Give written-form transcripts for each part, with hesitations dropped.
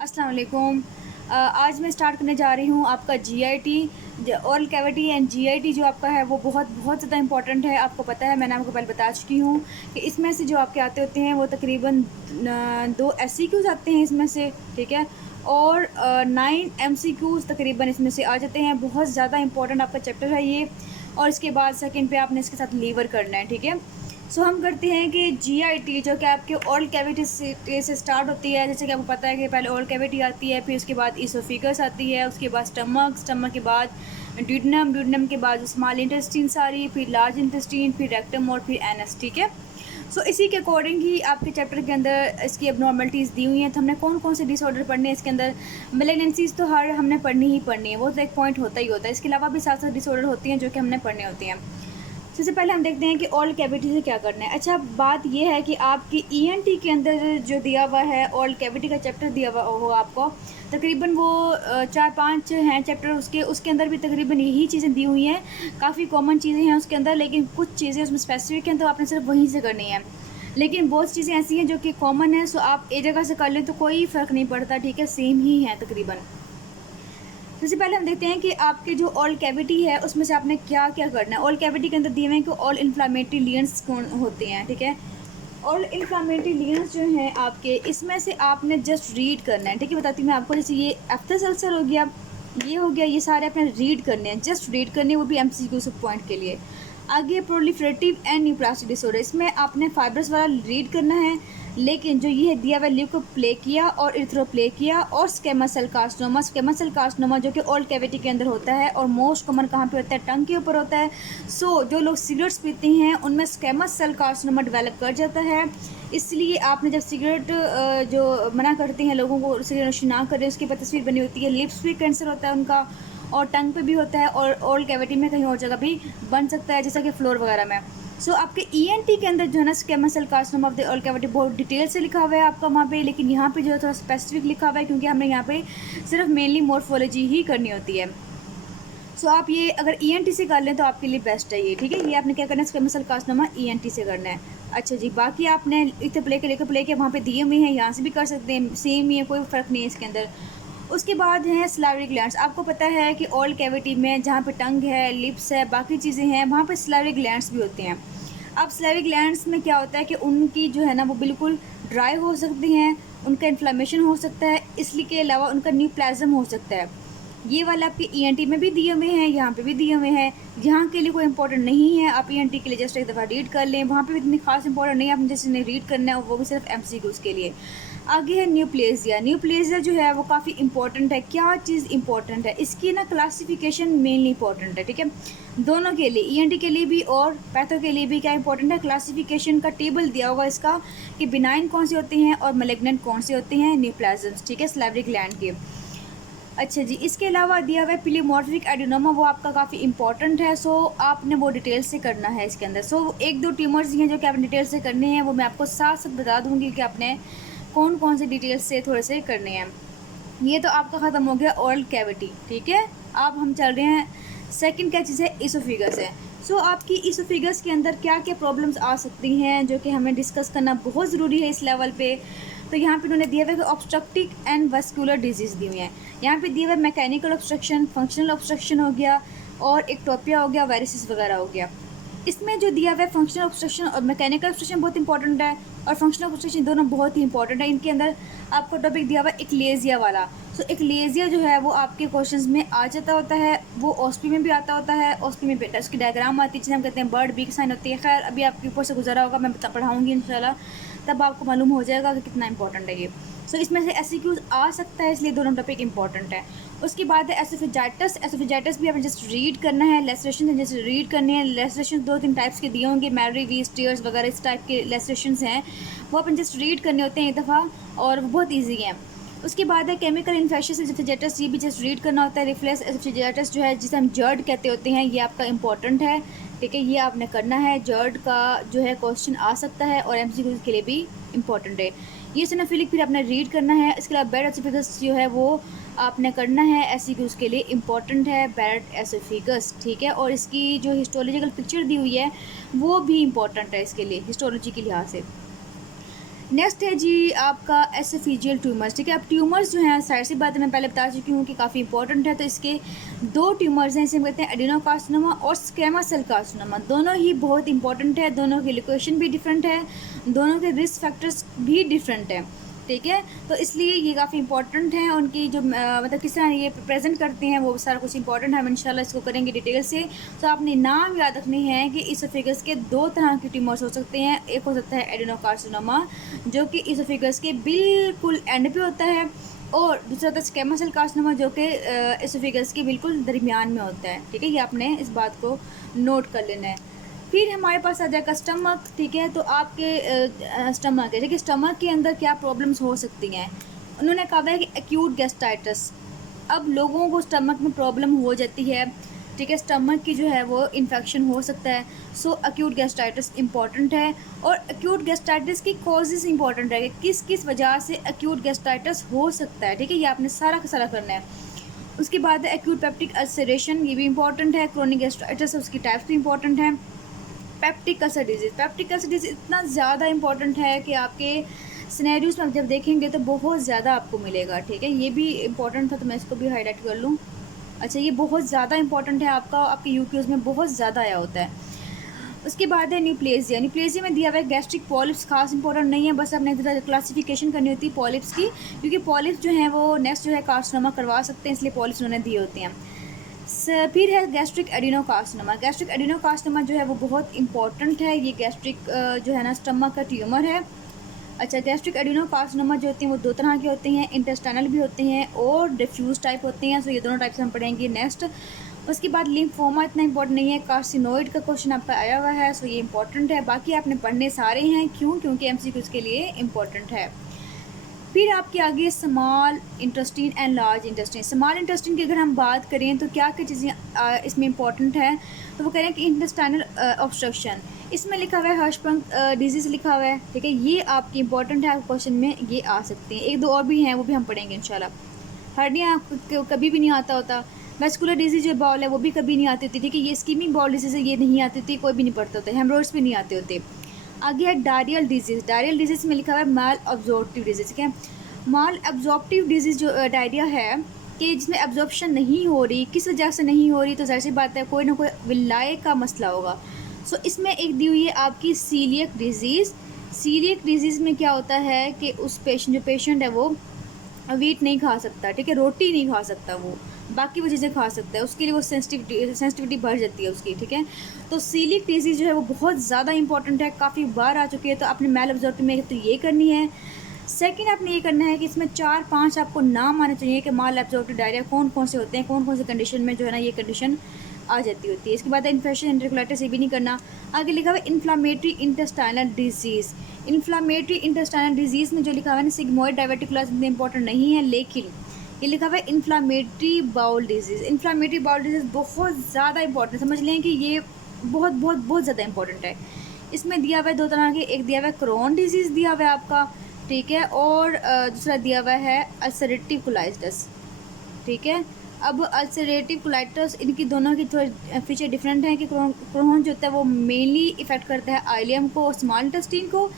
अस्सलाम वालेकुम। आज मैं स्टार्ट करने जा रही हूँ आपका GIT oral cavity and GIT जो आपका है वो बहुत बहुत ज़्यादा इंपॉर्टेंट है। आपको पता है, मैंने आपको पहले बता चुकी हूँ कि इसमें से जो आपके आते होते हैं वो तकरीबन 2 एससीक्यूज़ आते हैं इसमें से, ठीक है। और 9 एमसीक्यूज़ तकरीबन इसमें से आ जाते हैं। बहुत ज़्यादा इंपॉर्टेंट आपका चैप्टर है ये। और इसके बाद सेकंड पे आपने इसके साथ लीवर करना है, ठीक है। सो हम करते हैं कि जीआईटी जो कि आपके ओरल कैविटी से स्टार्ट होती है। जैसे कि आपको पता है कि पहले ओरल कैविटी आती है, फिर उसके बाद इसोफिगस आती है, उसके बाद स्टमक के बाद ड्यूडेनम के बाद स्मॉल इंटेस्टीन सारी, फिर लार्ज इंटेस्टीन, फिर रेक्टम और फिर एनस, ठीक है। सो इसी के अकॉर्डिंग ही आपके चैप्टर के अंदर इसकी एबनॉर्मलिटीज़ दी हुई हैं। तो हमने कौन कौन से डिसऑर्डर पढ़ने हैं इसके अंदर। मेलेगनेंसीज तो हर हमने पढ़नी ही पढ़नी है, वो तो एक पॉइंट होता ही होता है। इसके अलावा भी साथ साथ डिसऑर्डर होती हैं जो कि हमने पढ़ने होती हैं। सबसे पहले हम देखते हैं कि ओरल कैविटी से क्या करना है। अच्छा, बात यह है कि आपकी ईएनटी के अंदर जो दिया हुआ है ओरल कैविटी का चैप्टर दिया हुआ हो आपको, तकरीबन वो 4-5 हैं चैप्टर, उसके अंदर भी तकरीबन यही चीज़ें दी हुई हैं। काफ़ी कॉमन चीज़ें हैं उसके अंदर, लेकिन कुछ चीज़ें उसमें स्पेसिफिक हैं तो आपने सिर्फ वहीं से करनी है। लेकिन बहुत चीज़ें ऐसी हैं जो कि कॉमन है, सो आप एक जगह से कर लें तो कोई फ़र्क नहीं पड़ता, ठीक है, सेम ही है तकरीबन। सबसे पहले हम देखते हैं कि आपके जो ओरल कैविटी है उसमें से आपने क्या क्या करना है। ओरल कैविटी के अंदर दिए हुए हैं कि ऑल इन्फ्लामेटरी लीजेंस कौन होते हैं, ठीक है। ऑल इन्फ्लामेटरी लीजेंस जो हैं आपके, इसमें से आपने जस्ट रीड करना है, ठीक है। बताती हूँ मैं आपको। जैसे ये एफ्थस अल्सर हो गया, ये हो गया, ये सारे आपने रीड करने हैं, जस्ट रीड करने, वो भी एमसीक्यू सब पॉइंट के लिए। आगे प्रोलिफरेटिव एंड न्यूप्लास्टिक डिसऑर्डर, इसमें आपने फाइब्रस वाला रीड करना है। लेकिन जो ये दिया हुआ ल्यूकोप्लेकिया और इरिथ्रोप्लेकिया और स्क्वेमस सेल कार्सिनोमा जो कि ओरल कैविटी के अंदर होता है और मोस्ट कॉमन कहाँ पे होता है, टंग के ऊपर होता है। सो जो लोग सिगरेट्स पीते हैं उनमें स्क्वेमस सेल कार्सिनोमा डेवलप कर जाता है। इसलिए आपने जब सिगरेट जो मना करते हैं लोगों को सिगरेट नोशी ना करें, उसके ऊपर तस्वीर बनी होती है। लिप्स भी कैंसर होता है उनका, और टंग पे भी होता है, और ओरल कैविटी में कहीं और जगह भी बन सकता है, जैसा कि फ्लोर वगैरह में। सो आपके ईएनटी के अंदर जो है ना, squamous cell carcinoma of the oral cavity बहुत डिटेल से लिखा हुआ है आपका वहाँ पे, लेकिन यहाँ पे जो है थोड़ा स्पेसिफिक लिखा हुआ है क्योंकि हमने यहाँ पे सिर्फ मेनली मॉर्फोलॉजी ही करनी होती है। सो आप ये अगर ईएनटी से कर लें तो आपके लिए बेस्ट है ये, ठीक है। ये आपने क्या करना है, स्क्वेमस सेल कार्सिनोमा ईएनटी से करना है। अच्छा जी, बाकी आपने इतने प्ले के वहाँ पे दिए हुए हैं, यहाँ से भी कर सकते हैं, सेम ही है, कोई फ़र्क नहीं है इसके अंदर। उसके बाद है स्लाइवरी ग्लैंड्स। आपको पता है कि ओरल कैविटी में जहाँ पे टंग है, लिप्स है, बाकी चीज़ें हैं, वहाँ पे स्लाइवरी ग्लैंड्स भी होते हैं। अब स्लाइवरी ग्लैंड्स में क्या होता है कि उनकी जो है ना वो बिल्कुल ड्राई हो सकती हैं, उनका इन्फ्लेमेशन हो सकता है, इसलिए के अलावा उनका न्यूप्लाज्म हो सकता है। ये वाला आपके ईएनटी में भी दिए हुए हैं, यहाँ पे भी दिए हुए हैं। यहाँ के लिए कोई इंपॉर्टेंट नहीं है, आप ईएनटी के लिए जस्ट एक दफ़ा रीड कर लें, वहाँ पे भी इतनी खास इंपॉर्टेंट नहीं है, आपने जैसे नहीं रीड करना है, वो भी सिर्फ एमसीक्यूज़ के लिए। आगे है न्यूप्लेजिया जो है वो काफ़ी इंपॉर्टेंट है। क्या चीज़ इंपॉर्टेंट है इसकी ना, क्लासिफिकेशन मेनली इंपॉर्टेंट है, ठीक है। दोनों के लिए, ईएनटी के लिए भी और पैथो के लिए भी क्या इंपॉर्टेंट है, क्लासिफिकेशन का टेबल दिया हुआ इसका कि बिनाइन कौन से होते हैं और मेलिग्नेंट कौन से होते हैं न्यूप्लाज्म्स, ठीक है, सलाइवरी ग्लैंड के। अच्छा जी, इसके अलावा दिया हुआ है प्लीमॉर्फिक एडिनोमा, वो आपका काफ़ी इंपॉर्टेंट है। सो आपने वो डिटेल से करना है इसके अंदर। सो एक दो ट्यूमर्स हैं जो कि आपने डिटेल से करने हैं, वो मैं आपको साथ साथ बता दूंगी कि आपने कौन कौन से डिटेल्स से थोड़े से करने हैं। ये तो आपका ख़त्म हो गया ओरल कैविटी, ठीक है। अब हम चल रहे हैं, सेकंड क्या चीज़ है, इसोफिगस है। सो आपकी इसोफिगस के अंदर क्या क्या प्रॉब्लम्स आ सकती हैं जो कि हमें डिस्कस करना बहुत ज़रूरी है इस लेवल पे। तो यहाँ पे उन्होंने दिया हुआ है कि ऑब्स्ट्रक्टिव एंड वस्कुलर डिजीज़ दी हुई हैं। यहाँ पे दिया हुआ है मैकेनिकल ऑब्स्ट्रक्शन, फंक्शनल ऑब्स्ट्रक्शन हो गया, और एक्टोपिया हो गया, वायरसेस वगैरह हो गया। इसमें जो दिया हुआ है फंक्शनल ऑब्स्ट्रक्शन और मैकेनिकल ऑब्स्ट्रक्शन बहुत इंपॉर्टेंट है, और फंक्शनल ऑब्स्ट्रक्शन दोनों बहुत ही इंपॉर्टेंट है। इनके अंदर आपको टॉपिक दिया हुआ है एक्लेजिया वाला। सो एक्लेजिया जो है वो आपके क्वेश्चंस में आ जाता होता है, वो ओस्पी में भी आता होता है। ओस्पी में बेटा उसकी डायग्राम आती है जिसे हम कहते हैं बर्ड बीक साइन होती है। खैर अभी आपके ऊपर से गुजरा होगा, मैं पढ़ाऊँगी इंशाल्लाह, तब आपको मालूम हो जाएगा कि कितना इंपॉर्टेंट है ये। सो इसमें से एससीक्यूज आ सकता है, इसलिए दोनों टॉपिक इंपॉर्टेंट है। उसके बाद है एसोफेजाइटिस। एसोफेजाइटिस भी आपने जस्ट रीड करना है, लेसरेशन जैसे रीड करने हैं। लेसरेशन 2-3 टाइप्स के दिए होंगे, मैरी वीज टीयर्स वगैरह इस टाइप के लेसरेशन हैं, वो अपन जस्ट रीड करने होते हैं एक दफ़ा, और वो बहुत ईजी हैं। उसके बाद है केमिकल इन्फेक्शन एसोफेजाइटिस, ये भी जस्ट रीड करना होता है। रिफ्लेक्स एसोफेजाइटिस जो है जिसे हम जर्ड कहते होते हैं, ये आपका इंपॉर्टेंट है, ठीक है, ये आपने करना है। जर्ड का जो है क्वेश्चन आ सकता है और एमसीक्यू के लिए भी इंपॉर्टेंट है। ये सिनोफिलिक फिर आपने रीड करना है। इसके अलावा बैड एसोफेगस जो है वो आपने करना है, एससीक्यूज़ के लिए इंपॉर्टेंट है बैड एसोफेगस, ठीक है। और इसकी जो हिस्टोलॉजिकल पिक्चर दी हुई है वो भी इंपॉर्टेंट है इसके लिए, हिस्टोलॉजी के लिहाज से। नेक्स्ट है जी आपका एसोफेजियल ट्यूमर्स। ठीक है, अब ट्यूमर्स जो हैं, साइड सी बात मैं पहले बता चुकी हूँ कि काफ़ी इंपॉर्टेंट है। तो इसके दो ट्यूमर्स हैं, इसे हम कहते हैं एडिनोकार्सिनोमा और स्क्वेमस सेल कार्सिनोमा। दोनों ही बहुत इंपॉर्टेंट है, दोनों की लोकेशन भी डिफरेंट है, दोनों के रिस्क फैक्टर्स भी डिफरेंट है। ठीक है, तो इसलिए ये काफ़ी इंपॉर्टेंट है। उनकी जो मतलब किस तरह ये प्रेजेंट करते हैं वो सारा कुछ इंपॉर्टेंट है। हम इंशाल्लाह इसको करेंगे डिटेल से। तो आपने नाम याद रखने हैं कि इसोफेगस के दो तरह के ट्यूमर्स हो सकते हैं। एक हो सकता है एडिनोकार्सिनोमा जो कि इसोफेगस के बिल्कुल एंड पे होता है, और दूसरा होता है स्क्वेमस सेल कार्सिनोमा जो कि इसोफेगस के बिल्कुल दरमियान में होता है। ठीक है, ये आपने इस बात को नोट कर लेना है। फिर हमारे पास आ जाएगा स्टमक। ठीक है, तो आपके स्टमक है, ठीक है, स्टमक के अंदर क्या प्रॉब्लम्स हो सकती हैं। उन्होंने कहा है कि एक्यूट गैस्ट्राइटिस। अब लोगों को स्टमक में प्रॉब्लम हो जाती है, ठीक है, स्टमक की जो है वो इन्फेक्शन हो सकता है। सो एक्यूट गैस्ट्राइटिस इंपॉर्टेंट है, और एक्यूट गैस्ट्राइटिस की कॉजेज़ इंपॉर्टेंट है कि किस किस वजह से एक्यूट गैस्ट्राइटिस हो सकता है। ठीक है, ये आपने सारा का सारा करना है। उसके बाद है एक्यूट पेप्टिक अल्सरेशन, ये भी इंपॉर्टेंट है। क्रोनिक गैस्ट्राइटिस, उसकी टाइप्स भी इंपॉर्टेंट हैं। Peptic ulcer disease, peptic ulcer disease इतना ज़्यादा इंपॉर्टेंट है कि आपके सिनेरियोज में आप जब देखेंगे तो बहुत ज़्यादा आपको मिलेगा। ठीक है, ये भी इंपॉर्टेंट था तो मैं इसको भी हाईलाइट कर लूँ। अच्छा, ये बहुत ज़्यादा इंपॉर्टेंट है आपका, आपके यूक्यूज़ में बहुत ज़्यादा आया होता है। उसके बाद है न्यूप्लेजिया। न्यूप्लेजिया में दिया हुआ है गैस्ट्रिक पॉलिप्स, खास इंपॉर्टेंट नहीं है, बस आपने क्लासिफिकेशन करनी होती है पॉलिप्स की, क्योंकि पॉलिप्स जो हैं वो नेक्स्ट जो है कार्सिनोमा करवा सकते हैं, इसलिए पॉलिप्स उन्होंने दिए होते हैं। फिर है गैस्ट्रिक एडिनोकार्सिनोमा। गैस्ट्रिक एडिनोकार्सिनोमा जो है वो बहुत इंपॉर्टेंट है। ये गैस्ट्रिक जो है ना स्टमक का ट्यूमर है। अच्छा, गैस्ट्रिक एडिनोकार्सिनोमा जो होती हैं वो दो तरह के होते हैं, इंटेस्टाइनल भी होते हैं और डिफ्यूज टाइप होते हैं। सो ये दोनों टाइप से हम पढ़ेंगे नेक्स्ट। उसके बाद लिम्फोमा इतना इंपॉर्टेंट नहीं है, कार्सिनोइड का क्वेश्चन आपका आया हुआ है, सो ये इंपॉर्टेंट है। बाकी आपने पढ़ने सारे हैं, क्यों? क्योंकि एमसीक्यूज़ के लिए इंपॉर्टेंट है। फिर आपके आगे small intestine and large intestine. Small intestine की अगर हम बात करें तो क्या क्या चीज़ें इसमें इंपॉर्टेंट है, तो वो कह रहे हैं कि इंटेस्टाइनल ऑब्स्ट्रक्शन, इसमें लिखा हुआ है हर्षबर्ग डिजीज़ लिखा हुआ है। ठीक है, ये आपकी इंपॉर्टेंट है, क्वेश्चन में ये आ सकते हैं। एक दो और भी हैं, वो भी हम पढ़ेंगे इंशाल्लाह। हर्निया कभी भी नहीं आता होता। वेस्कुलर डिजीज़ जो बाउल है वो भी कभी नहीं आती होती। ठीक है, ये स्कीमिक बाउल डिजीज़ है, ये नहीं आती होती, कोई भी नहीं पढ़ता होता। हेमरोइड्स भी नहीं आते होते। आगे है डायरियल डिजीज़। डायरियल डिजीज़ में लिखा हुआ है माल एब्जॉर्प्टिव डिजीज़। ठीक है, माल एब्जॉर्प्टिव डिजीज़ जो डायरिया है कि जिसमें एब्जॉर्प्शन नहीं हो रही, किस वजह से नहीं हो रही, तो ज़ाहिर सी बात है कोई ना कोई विलाय का मसला होगा। सो इसमें एक दी हुई है आपकी सीलियक डिजीज़। सीलियक डिजीज़ में क्या होता है कि उस पेशेंट है वो वीट नहीं खा सकता। ठीक है, रोटी नहीं खा सकता, वो बाकी वो चीज़ें खा सकता है, उसके लिए वो सेंसिटिविटी बढ़ जाती है उसकी। ठीक है, तो सीलिक डिजीज़ जो है वो बहुत ज़्यादा इंपॉर्टेंट है, काफ़ी बार आ चुकी है। तो आपने मेल एब्जॉर्प्टिव में तो ये करनी है। सेकंड आपने ये करना है कि इसमें 4-5 आपको नाम आने चाहिए कि माल एब्जॉर्प्टिव डायरिया कौन कौन से होते हैं, कौन कौन से कंडीशन में जो है ना ये कंडीशन आ जाती होती है। इसके बाद इन्फेक्शन एंट्रिकोलाइटिस, ये भी नहीं करना। आगे लिखा हुआ है inflammatory intestinal disease. Inflammatory intestinal disease में जो लिखा हुआ है ना सिग्मोइड डायवर्टिकुलस इतने इंपॉर्टेंट नहीं है, लेकिन ये लिखा हुआ है inflammatory bowel disease. Inflammatory bowel disease बहुत ज़्यादा इंपॉर्टेंट, समझ लें कि ये बहुत बहुत बहुत ज़्यादा इंपॉर्टेंट है। इसमें दिया हुआ है दो तरह के, एक दिया हुआ है क्रोन डिजीज़ दिया हुआ है आपका, ठीक है, और दूसरा दिया हुआ है अल्सरेटिव कोलाइटिस। ठीक है, अब अल्सरेटिव कोलाइटिस, इनकी दोनों की थोड़ी फीचर डिफरेंट है कि क्रोन जो होता है वो मेनली इफेक्ट करता है आइलियम को और स्मॉल इंटेस्टाइन को।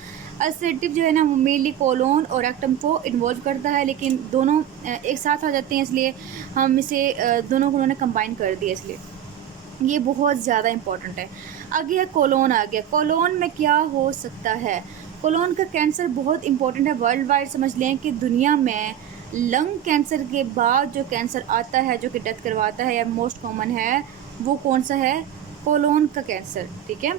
अल्सरेटिव जो है ना वो मेनली कोलोन और रेक्टम को इन्वॉल्व करता है, लेकिन दोनों एक साथ आ जाते हैं, इसलिए हम इसे दोनों को उन्होंने कंबाइन कर दिया, इसलिए ये बहुत ज़्यादा इंपॉर्टेंट है। आगे है कोलोन। आ गया, कोलोन में क्या हो सकता है। कोलोन का कैंसर बहुत इंपॉर्टेंट है वर्ल्ड वाइड, समझ लें कि दुनिया में लंग कैंसर के बाद जो कैंसर आता है जो कि डेथ करवाता है या मोस्ट कॉमन है, वो कौन सा है, कोलोन का कैंसर। ठीक है,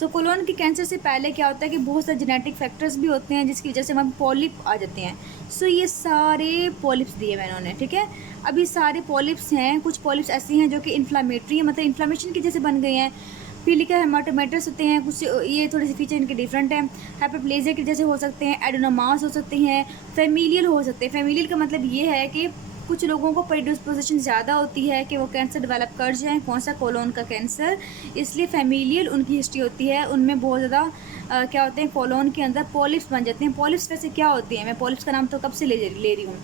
सो कोलोन के कैंसर से पहले क्या होता है कि बहुत सारे जेनेटिक फैक्टर्स भी होते हैं जिसकी वजह से वहाँ पॉलिप आ जाते हैं। सो ये सारे पॉलिप्स दिए हुए इन्होंने। ठीक है, अभी सारे पॉलिप्स हैं, कुछ पॉलिप्स ऐसी हैं जो कि इन्फ्लामेटरी है, मतलब इन्फ्लामेशन की जैसे बन गई हैं। फिर लिखा है हेमाटोमेटस होते हैं कुछ, ये थोड़ी सी फीचर इनके डिफरेंट हैं। हाइपरप्लेजिया के जैसे हो सकते हैं, एडोनोमास हो सकते हैं, फेमिलियल हो सकते हैं। फेमिलियल का मतलब ये है कि कुछ लोगों को प्रीडिस्पोजिशन ज़्यादा होती है कि वो कैंसर डेवलप कर जाएँ, कौन सा, कोलोन का कैंसर, इसलिए फेमिलियल उनकी हिस्ट्री होती है। उनमें बहुत ज़्यादा क्या होते हैं, कोलोन के अंदर पॉलिप्स बन जाते हैं। पॉलिप्स वैसे क्या होती हैं, मैं पॉलिप्स का नाम तो कब से ले रही हूँ।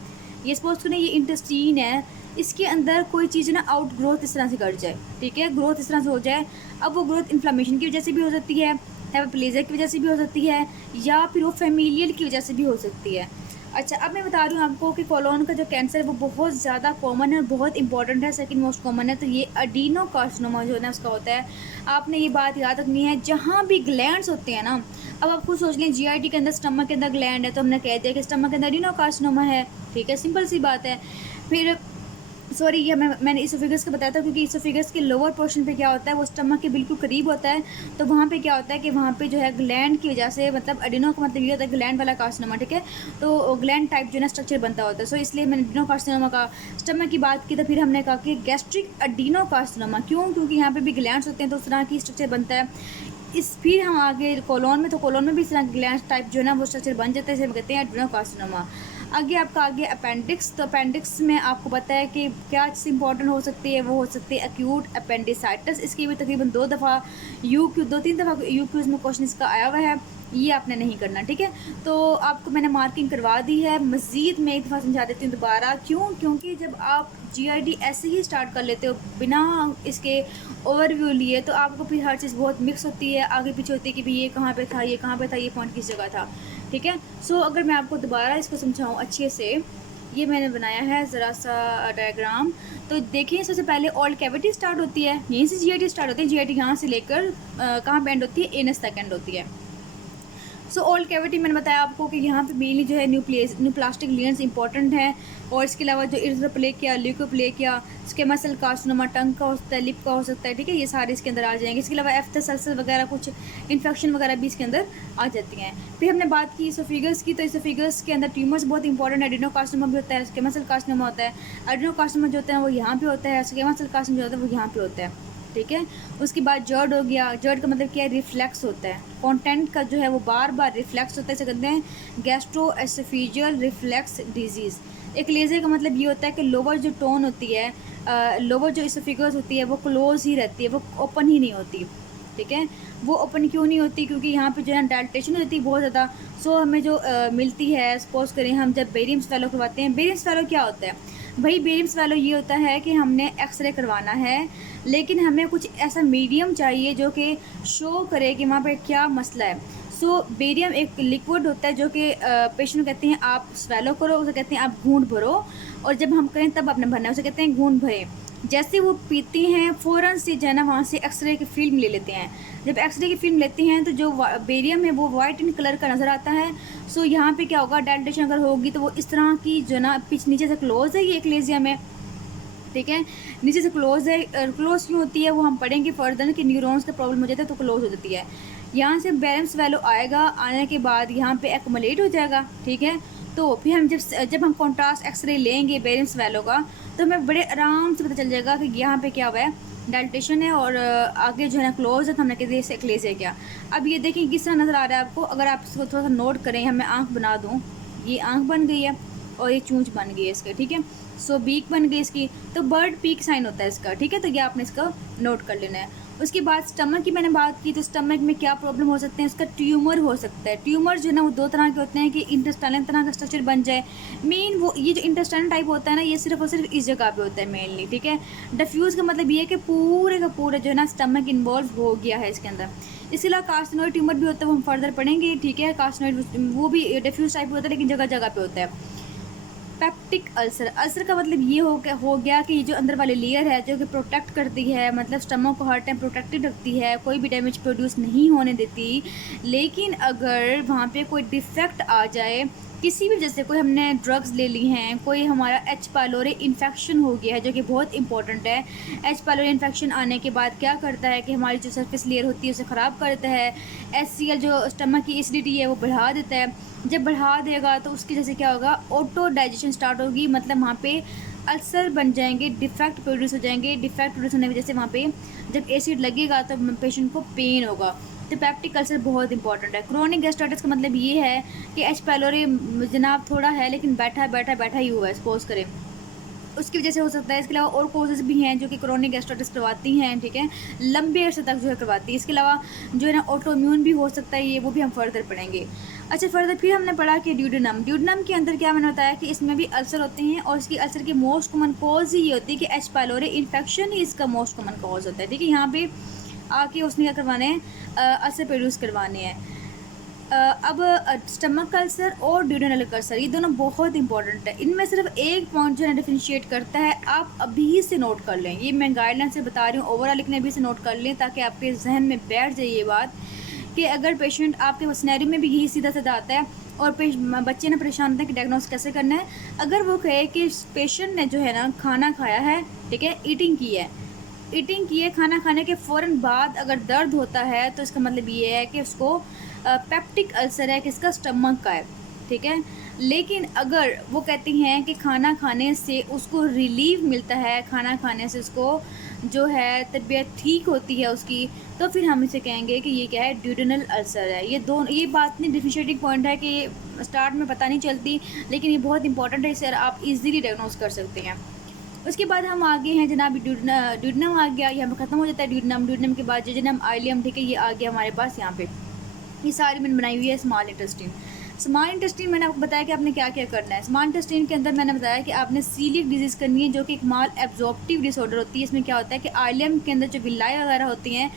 ये सपोज करें ये इंटेस्टीन है, इसके अंदर कोई चीज़ ना आउट ग्रोथ इस तरह से कर जाए। ठीक है, ग्रोथ इस तरह से हो जाए। अब वो ग्रोथ इन्फ्लामेशन की वजह से भी हो सकती है, हेपाप्लेजिया की वजह से भी हो सकती है या फिर वो फैमिलियल की वजह से भी हो सकती है। अच्छा, अब मैं बता रही हूँ आपको कि कोलोन का जो कैंसर है वो बहुत ज़्यादा कॉमन है और बहुत इंपॉर्टेंट है, सेकंड मोस्ट कॉमन है। तो ये एडिनोकार्सिनोमा जो है ना उसका होता है। आपने ये बात याद रखनी है, जहाँ भी ग्लैंड्स होते हैं ना, अब आप खुद सोच लें जीआईटी के अंदर स्टमक के अंदर ग्लैंड है तो हमने कह दिया कि स्टमक के अंदर एडिनोकार्सिनोमा है, ठीक है, सिंपल सी बात है। फिर सॉरी, ये मैंने इसोफिगस का बताया था क्योंकि इसोफिगस के लोअर पोर्शन पे क्या होता है, वो स्टमक के बिल्कुल करीब होता है। तो वहाँ पे क्या होता है कि वहाँ पे जो है ग्लैंड की वजह से, मतलब एडिनो का मतलब ये होता है ग्लैंड वाला कार्सिनोमा, ठीक है। तो ग्लैंड टाइप जो है ना स्ट्रक्चर बनता होता है। सो इसलिए मैंने एडिनो कार्सिनोमा का स्टमक की बात की। तो फिर हमने कहा कि गैस्ट्रिक एडिनो कार्सिनोमा, क्यों? क्योंकि यहाँ पे भी ग्लैंड्स होते हैं तो उस तरह की स्ट्रक्चर बनता है। फिर हम आगे कोलोन में, तो कोलोन में भी इस तरह ग्लैंड टाइप जो है ना वो स्ट्रक्चर बन जाता है, इसे हम कहते हैं एड्रेनोकार्सिनोमा। आगे आपका आगे अपेंडिक्स। तो अपेंडिक्स में आपको पता है कि क्या चीज़ इंपॉर्टेंट हो सकती है, वो हो सकती है एक्यूट अपेंडिसाइटिस। इसकी भी तकरीबन 2-3 दफ़ा UQs में क्वेश्चन इसका आया हुआ है, ये आपने नहीं करना, ठीक है। तो आपको मैंने मार्किंग करवा दी है। मज़ीद मैं एक दफ़ा समझा देती हूँ दोबारा, क्यों? क्योंकि जब आप GID ऐसे ही स्टार्ट कर लेते हो बिना इसके ओवरव्यू लिए, तो आपको फिर हर चीज़ बहुत मिक्स होती है, आगे पीछे होती है कि भाई ये कहाँ पे था, ये कहाँ पे था, ये पॉइंट किस जगह था, ठीक है। सो अगर मैं आपको दोबारा इसको समझाऊँ अच्छे से, ये मैंने बनाया है ज़रा सा डायग्राम। तो देखिए, सबसे पहले ओल्ड कैविटी स्टार्ट होती है, यहीं से GID स्टार्ट होती है। GID यहाँ से लेकर कहाँ पे एंड होती है? एनस तक एंड होती है। सो ओल्ड कैविटी मैंने बताया आपको कि यहाँ पे मेनली जो है न्यूप्लास्टिक लीयर्स इंपॉर्टेंट है। और इसके अलावा जो इरिथ्रोप्लेकिया, ल्यूकोप्लेकिया, स्क्वेमस सेल कार्सिनोमा टंग का हो सकता है, लिप का हो सकता है, ठीक है, ये सारे इसके अंदर आ जाएंगे। इसके अलावा एफ्थस अल्सर वगैरह कुछ इन्फेक्शन वगैरह भी इसके अंदर आ जाती हैं। फिर हमने बात की इसोफिगस की। तो इसोफिगस के अंदर ट्यूमर्स बहुत इंपॉर्टेंट है। एडिनोकार्सिनोमा भी होता है, स्क्वेमस सेल कार्सिनोमा होता है। एडिनोकार्सिनोमा जो होता है वो यहाँ पे होता है, स्क्वेमस सेल कार्सिनोमा जो होता है वो यहाँ पे होता है, ठीक है। उसके बाद जर्ड हो गया। जर्ड का मतलब क्या है? रिफ्लेक्स होता है, कंटेंट का जो है वो बार बार रिफ्लेक्स होता है, इसे कहते हैं गैस्ट्रोएसोफेजियल रिफ्लेक्स डिजीज़। एक लेज़र का मतलब ये होता है कि लोअर जो टोन होती है, लोअर जो इसोफिगस होती है वो क्लोज ही रहती है, वो ओपन ही नहीं होती, ठीक है। वो ओपन क्यों नहीं होती? क्योंकि यहाँ पे जो है डायलेटेशन होती है बहुत ज़्यादा। सो हमें जो मिलती है, सपोज करें हम जब बेरियम्स फेलो करवाते हैं। बेरियम्स फेलो क्या होता है भाई? बेरियम्स फेलो ये होता है कि हमने एक्सरे करवाना है, लेकिन हमें कुछ ऐसा मीडियम चाहिए जो कि शो करे कि वहाँ पे क्या मसला है। सो बेरियम एक लिक्विड होता है जो कि पेशेंट कहते हैं आप स्वेलो करो, उसे कहते हैं आप घूंट भरो, और जब हम करें तब आपने भरना है, उसे कहते हैं घूंट भरे। जैसे वो पीती हैं फ़ौरन से जो है ना वहाँ से एक्सरे की फिल्म ले लेते हैं। जब एक्सरे की फिल्म लेते हैं तो जो बेरियम है वो वाइट इन कलर का नज़र आता है। सो यहाँ पे क्या होगा? डायलेटेशन अगर होगी तो वो इस तरह की जो ना पिच नीचे से क्लोज है ये एक्लेजिया में, ठीक है, नीचे से क्लोज है। क्लोज क्यों होती है वो हम पढ़ेंगे फर्दर कि न्यूरॉन्स का प्रॉब्लम हो जाता है तो क्लोज हो जाती है। यहाँ से बेरियम्स वैल्यू आएगा, आने के बाद यहाँ पे एक्युमुलेट हो जाएगा, ठीक है। तो फिर हम जब हम कॉन्ट्रास्ट एक्सरे लेंगे बेरियम्स वैल्यू का, तो हमें बड़े आराम से पता चल जाएगा कि यहाँ पे क्या हुआ है, डायलेटेशन है, और आगे जो है ना क्लोज है, तो हमने कहते हैं इसे क्लेज है क्या। अब ये देखें किस तरह नज़र आ रहा है आपको। अगर आप इसको थोड़ा सा नोट करें, हमें आँख बना दूँ, ये आँख बन गई है और ये चूंच बन गई है इसके, ठीक है। सो बीक बन गई इसकी, तो बर्ड पीक साइन होता है इसका, ठीक है। तो ये आपने इसका नोट कर लेना है। उसके बाद स्टमक की मैंने बात की। तो स्टमक में क्या प्रॉब्लम हो सकते हैं? उसका ट्यूमर हो सकता है। ट्यूमर जो है ना वो दो तरह के होते हैं कि इंटेस्टाइनल तरह का स्ट्रक्चर बन जाए। मेन वो ये जो इंटेस्टाइनल टाइप होता है ना, ये सिर्फ और सिर्फ इस जगह पे होता है मेनली, ठीक है। डिफ्यूज़ का मतलब ये है कि पूरे का पूरा जो है ना स्टमक इन्वॉल्व हो गया है इसके अंदर। इसके अलावा कार्सिनोइड ट्यूमर भी होता है, वो हम फर्दर पढ़ेंगे, ठीक है। कार्सिनोइड वो भी डिफ्यूज टाइप होता है लेकिन जगह जगह पे होता है। Peptic ulcer. अल्सर का मतलब ये हो गया कि ये जो अंदर वाली लेयर है जो कि प्रोटेक्ट करती है, मतलब स्टमक को हर टाइम प्रोटेक्टेड रखती है, कोई भी डैमेज प्रोड्यूस नहीं होने देती। लेकिन अगर वहाँ पे कोई डिफेक्ट आ जाए किसी भी, जैसे कोई हमने ड्रग्स ले ली हैं, कोई हमारा एच पाइलोरी इन्फेक्शन हो गया है जो कि बहुत इंपॉर्टेंट है। एच पाइलोरी इन्फेक्शन आने के बाद क्या करता है कि हमारी जो सरफेस लेयर होती है उसे ख़राब कर देता है। HCl जो स्टमक की एसिडिटी है वो बढ़ा देता है। जब बढ़ा देगा तो उसकी जैसे क्या होगा, ऑटो डाइजेशन स्टार्ट होगी, मतलब वहाँ पे अल्सर बन जाएंगे, डिफेक्ट प्रोड्यूस हो जाएंगे। डिफेक्ट प्रोड्यूस होने की वजह से वहाँ पे जब एसिड लगेगा तो पेशेंट को पेन होगा। तो पेप्टिक अल्सर बहुत इंपॉर्टेंट है। क्रोनिक गैस्ट्राइटिस का मतलब ये है कि एच पाइलोरी जनाब थोड़ा है लेकिन बैठा ही हुआ है, सपोज करें, उसकी वजह से हो सकता है। इसके अलावा और कोजेस भी हैं जो कि क्रोनिक गैस्ट्राइटिस करवाती हैं, ठीक है, लंबे अर्से तक जो है करवाती है। इसके अलावा जो है ना ऑटोइम्यून भी हो सकता है, ये वो भी हम फर्दर पढ़ेंगे। अच्छा, फर्दर फिर हमने पढ़ा कि ड्यूडेनम। ड्यूडेनम के अंदर क्या मैंने बताया कि इसमें भी अल्सर होते हैं, और इसकी अल्सर की मोस्ट कॉमन कॉज ही ये होती है कि एच पाइलोरी इन्फेक्शन ही इसका मोस्ट कॉमन कॉज होता है, ठीक है। यहाँ पे आके उसने क्या करवाने हैं, अल्सर प्रोड्यूस करवाने हैं। अब स्टमक अल्सर और ड्यूडेनल अल्सर ये दोनों बहुत इंपॉर्टेंट है। इनमें सिर्फ एक पॉइंट जो है डिफरेंशिएट करता है, आप अभी से नोट कर लें। ये मैं गाइडलाइन से बता रही हूँ, ओवरऑल लिखने अभी से नोट कर लें ताकि आपके जहन में बैठ जाए ये बात कि अगर पेशेंट आपके सिनेरियो में भी यही सीधा सीधा आता है और बच्चे ना परेशान होते हैं कि डायग्नोस कैसे करना है। अगर वो कहे कि पेशेंट ने जो है ना खाना खाया है, ठीक है, ईटिंग की है, खाना खाने के फ़ौरन बाद अगर दर्द होता है तो इसका मतलब ये है कि उसको पेप्टिक अल्सर है, किसका, स्टमक का है, ठीक है। लेकिन अगर वो कहती हैं कि खाना खाने से उसको रिलीफ मिलता है, खाना खाने से उसको जो है तबीयत ठीक होती है उसकी, तो फिर हम इसे कहेंगे कि ये क्या है, ड्यूडेनल अल्सर है। ये बात नहीं डिफरेंशिएटिंग पॉइंट है कि स्टार्ट में पता नहीं चलती, लेकिन ये बहुत इंपॉर्टेंट है, इसे आप इजीली डायग्नोस कर सकते हैं। उसके बाद हम आगे हैं जनाब, ड्यूडनम आ गया, यहाँ पे ख़त्म हो जाता है ड्यूडनम के बाद जेजनम, आइलियम, ठीक है, ये आ गया हमारे पास यहाँ पे। ये सारी मैंने बनाई हुई है स्मॉल इंटेस्टीन। स्मॉल इंटेस्टीन मैंने आपको बताया कि आपने क्या क्या करना है। स्मॉल इंटेस्टीन के अंदर मैंने बताया कि आपने सीलियक डिजीज़ करनी है, जो कि एक माल एब्जॉर्प्टिव डिसऑर्डर होती है। इसमें क्या होता है कि आइलियम के अंदर जो विलाई वगैरह होती हैं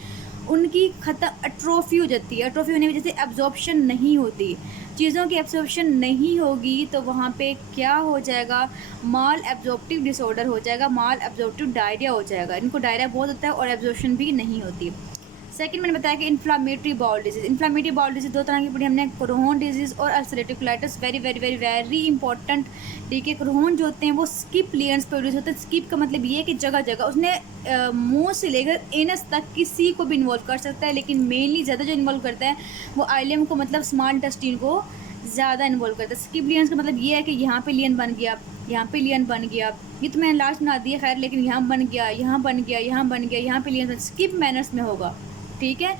उनकी अट्रोफी हो जाती है। अट्रोफी होने की वजह से एब्जॉर्प्शन नहीं होती, चीज़ों की एब्जॉर्प्शन नहीं होगी, तो वहाँ पे क्या हो जाएगा, माल एब्जॉर्प्टिव डिसऑर्डर हो जाएगा, माल एब्जॉर्प्टिव डायरिया हो जाएगा। इनको डायरिया बहुत होता है और एब्जॉर्प्शन भी नहीं होती। सेकंड मैंने बताया कि inflammatory bowel disease. Inflammatory bowel disease दो तरह की पढ़ी हमने, क्रोहन डिजीज़ और ulcerative colitis. Very very very very important, ठीक है। क्रोहन जो होते हैं वो स्किप लेयर्स प्रोड्यूस होते हैं। स्किप का मतलब ये है कि जगह जगह उसने मुंह से लेकर एनस तक किसी को भी इन्वॉल्व कर सकता है, लेकिन मेनली ज़्यादा जो इन्वॉल्व करता है वो आइलियम को, मतलब स्मॉल इंटेस्टाइन को ज़्यादा इन्वॉल्व करता है। स्किप लेयर्स का मतलब ये है कि यहाँ पे लियन बन गया, यहाँ पे लियन बन गया, ये तो मैंने लास्ट बना दिया खैर, लेकिन यहाँ बन गया, यहाँ बन गया, यहाँ बन गया, यहाँ पे लियन, स्किप मैनर्स में होगा, ठीक है।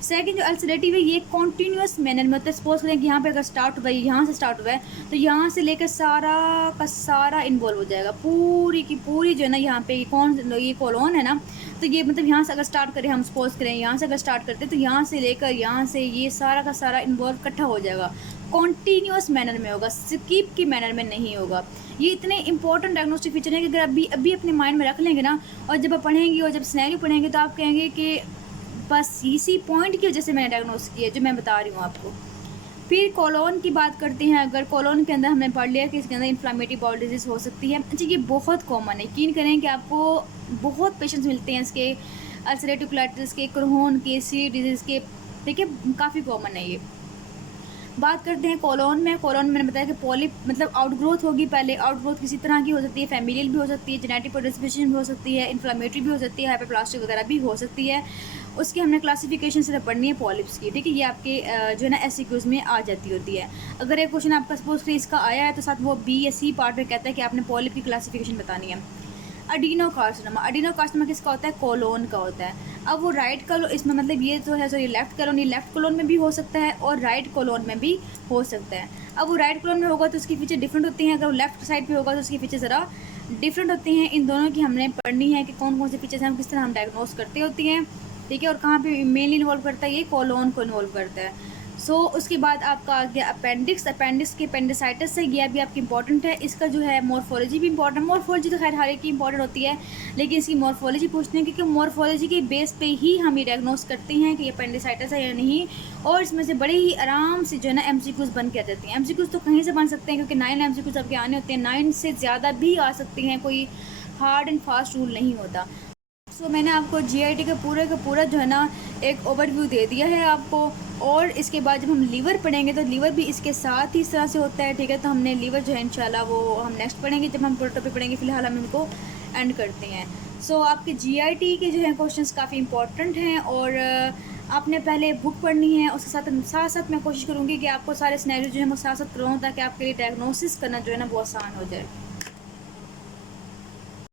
सेकंड जो अल्सरेटिव है ये कॉन्टीन्यूस मैनर में होता है। सपोज करें कि यहाँ पे अगर स्टार्ट हुआ है, यहाँ से स्टार्ट हुआ है, तो यहाँ से लेकर सारा का सारा इन्वॉल्व हो जाएगा, पूरी की पूरी जो है ना, यहाँ पे ये कॉलोन है ना, तो ये मतलब यहाँ से अगर स्टार्ट करें, हम सपोज करें यहाँ से अगर स्टार्ट करते हैं तो यहाँ से लेकर यहाँ से ये सारा का सारा इन्वॉल्व इकट्ठा हो जाएगा, कॉन्टीन्यूस मैनर में होगा, स्किप की मैनर में नहीं होगा। ये इतने इंपॉर्टेंट डायग्नोस्टिक फीचर है कि अगर अभी अपने माइंड में रख लेंगे ना, और जब आप पढ़ेंगे और जब सिनेरियो पढ़ेंगे तो आप कहेंगे कि बस इसी पॉइंट की वजह से मैंने डायग्नोस किया जो मैं बता रही हूँ आपको। फिर कॉलोन की बात करते हैं। अगर कॉलोन के अंदर हमने पढ़ लिया कि इसके अंदर इन्फ्लामेटरी बाउल डिजीज़ हो सकती है। अच्छा, ये बहुत कॉमन है, यकीन करें कि आपको बहुत पेशेंट्स मिलते हैं इसके, अल्सरेटिव कोलाइटिस के, क्रोहन के, सीलियक डिजीज़ के, ठीक है, काफ़ी कॉमन है ये। बात करते हैं कॉलोन में। कॉलोन में मैंने बताया कि पॉलिप मतलब आउटग्रोथ होगी। पहले आउटग्रोथ किसी तरह की हो सकती है, फैमिलियल भी हो सकती है, जेनेटिक पार्टिसिपेशन भी हो सकती है, इन्फ्लामेटरी भी हो सकती है, हाइपरप्लास्टिक वगैरह भी हो सकती है। उसकी हमने क्लासिफिकेशन सिर्फ पढ़नी है पॉलिप्स की, ठीक है। ये आपके जो है ना एससीक्यूज में आ जाती होती है। अगर एक क्वेश्चन आपका सपोज कि इसका आया है तो साथ वो बी या सी पार्ट में कहता है कि आपने पॉलिप की क्लासिफिकेशन बतानी है। अडीनोकार्सिनोमा किसका होता है, कोलोन का होता है। अब वो राइट कॉलोन, इसमें मतलब ये जो है, सॉरी लेफ्ट कॉलोन, ये लेफ्ट कॉलोन में भी हो सकता है और राइट कॉलोन में भी हो सकता है। अब वो राइट कॉलोन में होगा तो उसकी फीचर डिफरेंट होती हैं, अगर वो लेफ्ट साइड पे होगा तो उसकी फीचर ज़रा डिफरेंट होती हैं। इन दोनों की हमने पढ़नी है कि कौन कौन से फीचर्स हैं, हम किस तरह हम डायग्नोस करते होती हैं, ठीक है, और कहाँ पे मेनली इन्वॉल्व करता है, ये कॉलोन को इन्वॉल्व करता है। उसके बाद आपका आ गया अपेंडिक्स की अपेंडिसाइटिस से, ये भी आपकी इंपॉर्टेंट है। इसका जो है मॉर्फोलॉजी भी इंपॉर्टेंट, मॉर्फोलॉजी तो खैर हर एक की इंपॉर्टेंट होती है, लेकिन इसकी मॉर्फोलॉजी पूछते हैं क्योंकि मॉर्फोलॉजी के बेस पे ही हम ये डायग्नोस करते हैं कि ये अपेंडिसाइटिस है या नहीं। और इसमें से बड़े ही आराम से जो है ना एमसीक्यूज बन के आ जाती हैं। एमसीक्यूज तो कहीं से बन सकते हैं क्योंकि 9 एमसीक्यूज आपके आने होते हैं, 9 से ज़्यादा भी आ सकती हैं, कोई हार्ड एंड फास्ट रूल नहीं होता। मैंने आपको जीआईटी का पूरा जो है ना एक ओवरव्यू दे दिया है आपको। और इसके बाद जब हम लीवर पढ़ेंगे तो लीवर भी इसके साथ ही इस तरह से होता है, ठीक है। तो हमने लीवर जो है इंशाल्लाह वो हम नेक्स्ट पढ़ेंगे जब हम पूरा टॉपिक पढ़ेंगे। फ़िलहाल हम इनको एंड करते हैं। आपके जीआईटी के जो है क्वेश्चंस काफ़ी इंपॉर्टेंट हैं और आपने पहले बुक पढ़नी है, उसके साथ साथ मैं कोशिश करूँगी कि आपको सारे सिनेरियो जो है वो साथ साथ करवाऊँ ताकि आपके लिए डायग्नोसिस करना जो है ना वो आसान हो जाए।